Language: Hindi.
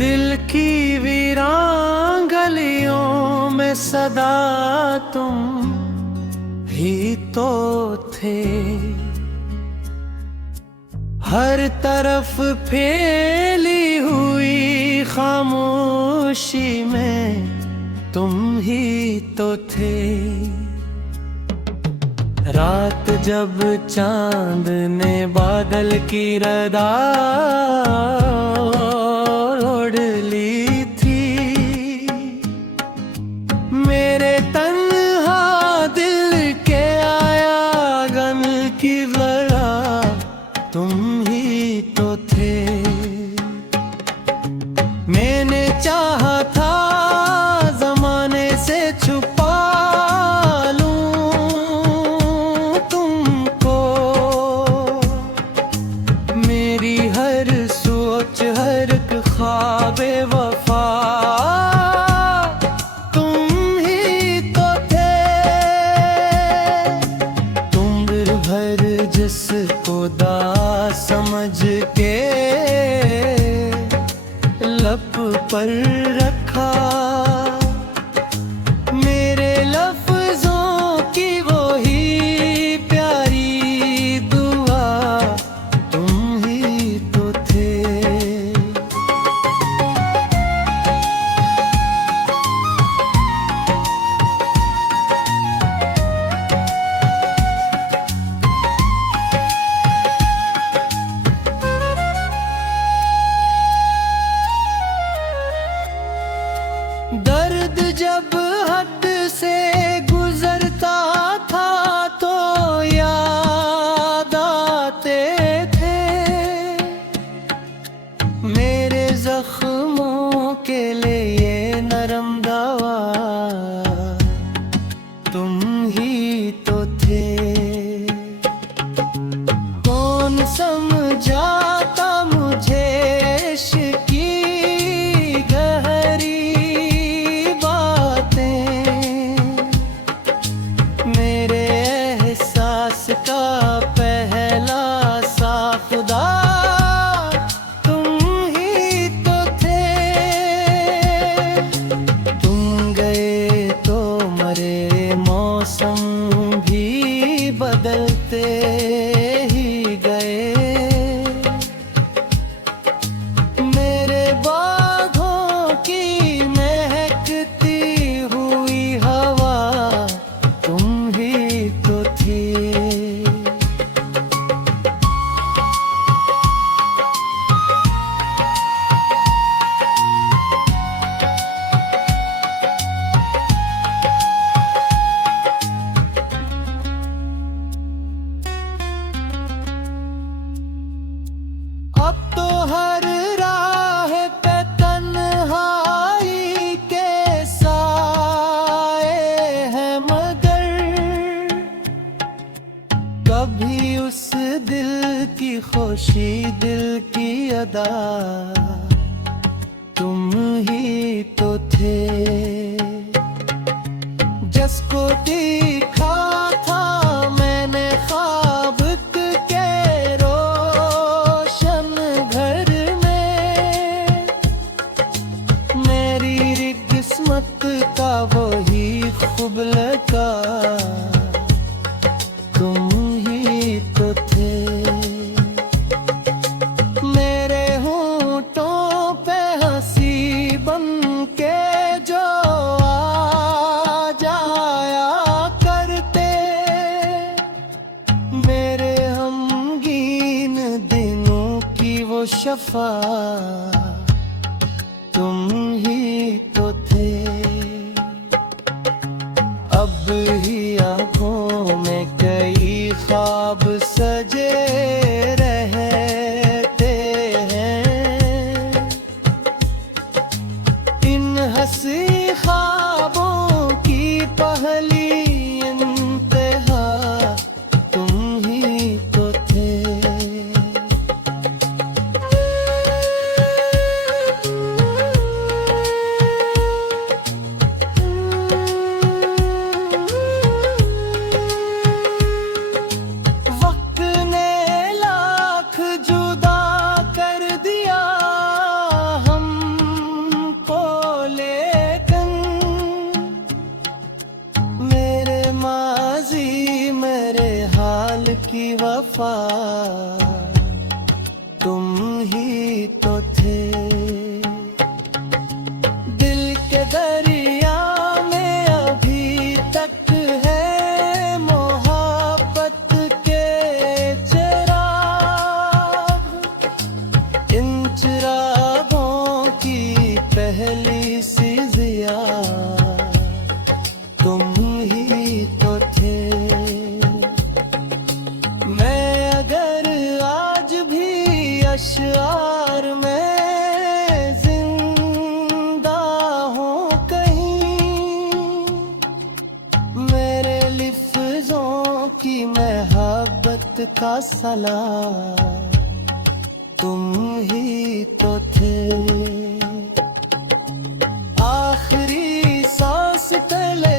दिल की वीरान गलियों में सदा तुम ही तो थे। हर तरफ फैली हुई खामोशी में तुम ही तो थे। रात जब चांद ने बादल की रदा ओढ़ ली थी, मेरे तन्हा दिल के आंगन की लड़ा तुम ही तो थे। मैंने चाहा था जमाने से छुपा बेवफा तुम ही तो थे। तुम भर जिसको दा समझ के लब पर रखा, मेरे लफ्जों की वो ही प्यारी दुआ तुम ही तो थे। दर्द जब हद से गुजरता था तो याद आते थे, मेरे जख्मों के लिए नरम दवा तुम ही तो थे। कौन समझाता मुझे इश्क की का पहला सा खुदा तुम ही तो थे। तुम गए तो मरे मौसम भी बदलते ही गए, मेरे बागों की महकती हुई हवा तुम ही तो थी। अब तो हर राह पे तन्हाई के साए हैं, मगर कभी उस दिल की खुशी दिल की अदा तुम ही तो थे। जिसको देखा था मैंने ख्वाब के रोशन घर में, मेरी किस्मत का वही खूब लगा तुम ही तो थे। मेरे होंठों पे हंसी बन के जो आ जाया करते, मेरे हमगीन दिनों की वो शफा तुम ही तो थे। अब ही आंखों में कई ख्वाब सजे रहते हैं, इन हंसी ख्वाबों की पहली इंतहा तुम ही तो थे। वफा तुम ही तो थे। दिल के दरिया में अभी तक है मोहब्बत के चिराग। इन चिरागों की पहली सी ज़िया तुम ही तो थे। मैं अगर आज भी अशआर में जिंदा हूँ कहीं, मेरे लिफ्ज़ों की मोहब्बत का सलाम तुम ही तो थे। आखिरी सांस तले